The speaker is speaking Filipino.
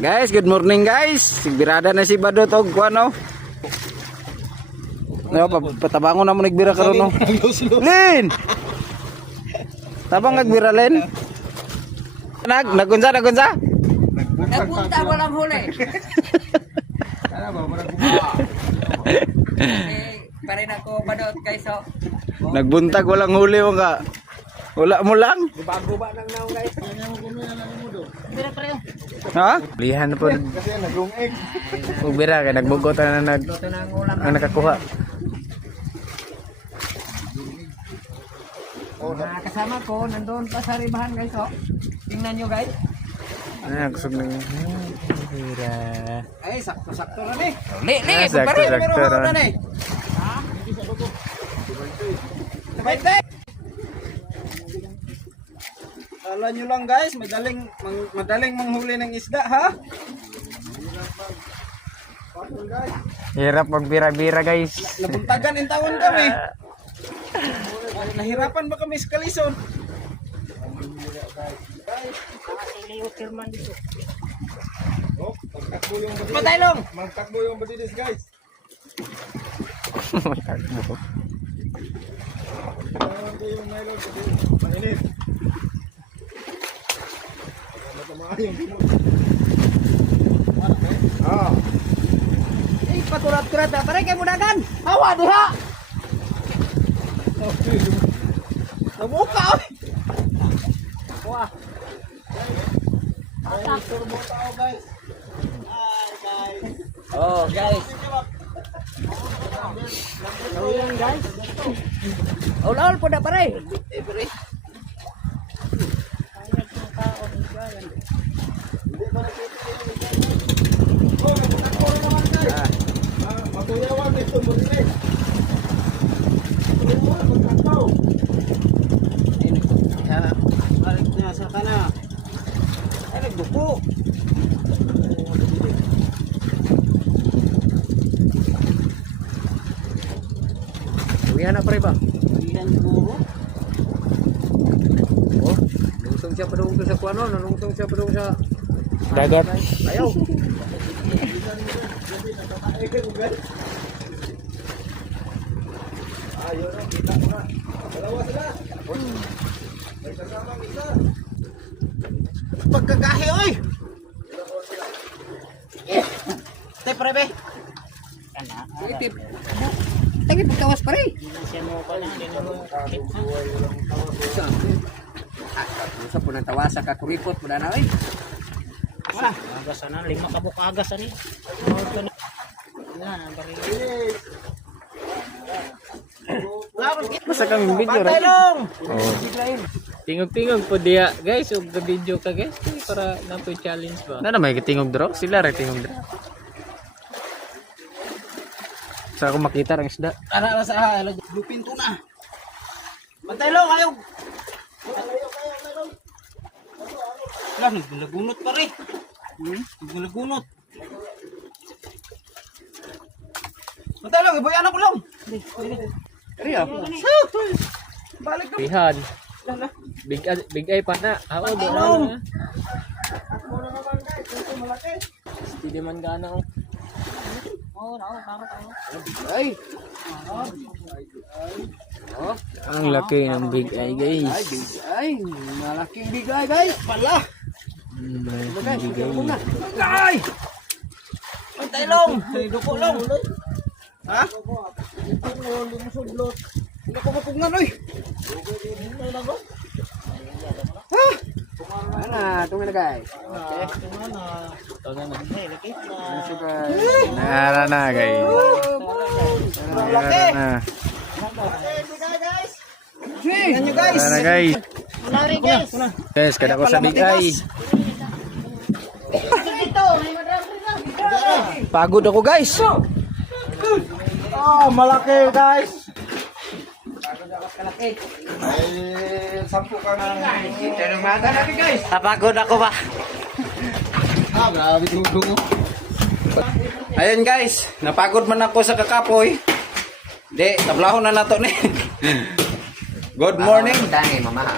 Guys, good morning guys. Sigbirada na si Badot og kuano. No, patabangon na mo nagbira karon no. Lin. Tabang nagbira Lin. Nagunsa. Napunta walang huli. Pare na ko Badot guys oh. Nagbuntag walang huli mo ka. Wala mo lang. Bago ba nang naong guys? Bira pare. Ha? Lihan po. Kasi naglungig. Ubira kay nagbugot na ang nakakuha. Kasama ko nandoon pa sa ribahan guys oh. Tingnan nyo guys. Kusog na. Ubira. Ay sakto na ni. Sakto na ni. Ha? Sabay. Kala nyo lang guys, madaling manghuli ng isda ha? Hirap magbira-bira guys. Nabuntagan in tawon kami. Nahirapan ba kami sa kalison? Magtakbo yung badidis guys. Magtakbo. Yung nylon kasi mainit. Paturat-turat na pare kay mudagan. Hawa diha. Nabuka oy. Wah. Turbo tao guys. Oh guys. Naulan guys. Ulaw po na pare. Pare. Matuyawan dito mo rin. Magtakbo. Balik niya sa kana. Ay nagduko. Uwihan na pare ba? Ilan siguro? Oh, lungsong siya padung sa kuano, nalungsong siya padung sa dagat. Ayaw. Ayun na, kita mo na. Dalawa sila. May kasamang isa. Pagkagahi oy. Tay pare be. Itip. Tagi pagkawas pare. Sa po nang tawasa ka kuripot po na oy. Agas sana, 5 kabuk agas ani. Yan, bari. Masa kang video ra. Taylong. Oh. Tingog-tingog po diya, guys, ug video ka guys para na po challenge ba. Na may tingog dro, sila ra tingog dro. Sa ako makita ang isda. Ara ra sa ha, lupin to na. Taylong ayo. Lah naglagunot pare. Naglagunot. Taylong iboy anak ko lang. Ari ah. Balik na. Pihan. Big eye pa na. Oo, Taylong. na. Hindi man gana oh. Ay. Ang laki ng big eye guys. Ay, malaking bigay guys. Pala. Big eye. Ay! Ang taylong! Duko lang! Ha? Hindi ko mapugngan oy! Ha? Ano? Tungan na guys. Okay. Nara na guys. Malaki! Na. Tingnan nyo guys! Nara guys. Guys, kada ko sa big eye. Pagod ako guys. Oh, malaki guys. Kalaki. Ay, 10 ka na. Tanong natin guys! Napagod ako ba? Grabe dudong. Ayan guys, napagod man ako sa kakapoy. Di, tablahon na nato ni. Good morning. Tangi mama.